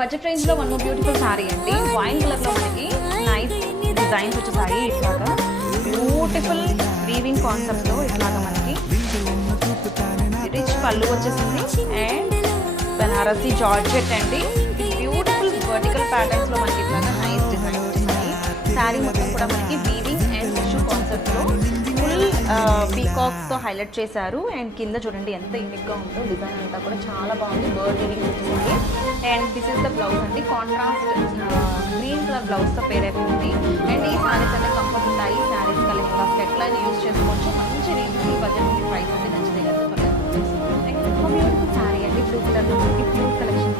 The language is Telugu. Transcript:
బడ్జెట్ రేంజ్లో వన్ మోర్ బ్యూటిఫుల్ శారీ అండి. వైన్ కలర్లో మనకి నైస్ డిజైన్స్ వచ్చేసాయి. ఇట్లాగా బ్యూటిఫుల్ వీవింగ్ కాన్సెప్ట్లో ఇట్లాగా మనకి రిచ్ పళ్ళు వచ్చేసింది. అండ్ బనారసి జార్జెట్ అండి. బ్యూటిఫుల్ వర్టికల్ ప్యాటర్న్స్లో మనకి ఇట్లాగా నైస్ డిజైన్స్ వచ్చేసాయి. శారీ మొత్తం కూడా మనకి వీవింగ్ అండ్ టిష్యూ కాన్సెప్ట్లో ఫుల్ పీకాక్స్తో హైలైట్ చేశారు. అండ్ కింద చూడండి ఎంత యూనిక్గా ఉందో డిజైన్ అంతా కూడా చాలా బాగుంది. బర్డ్ వీవింగ్ వచ్చేసింది. And this is the blouse అండి. కాంట్రాస్ట్ గ్రీన్ కలర్ బ్లౌజ్తో పేర్ అయిపోయింది. అండ్ ఈ శారీస్ అయితే కంఫర్ట్ ఉంటాయి. శారీస్ కలెక్ట్గా స్టెట్ లైన్ యూజ్ చేసుకోవచ్చు. మంచి రీజనబుల్ బడ్జెట్ ఉంది. ప్రైస్ అంటే నచ్చితే కదా బ్యూటిఫుల్ శారీ అండి. బ్లూ కలర్లో మనకి బ్లూ కలెక్షన్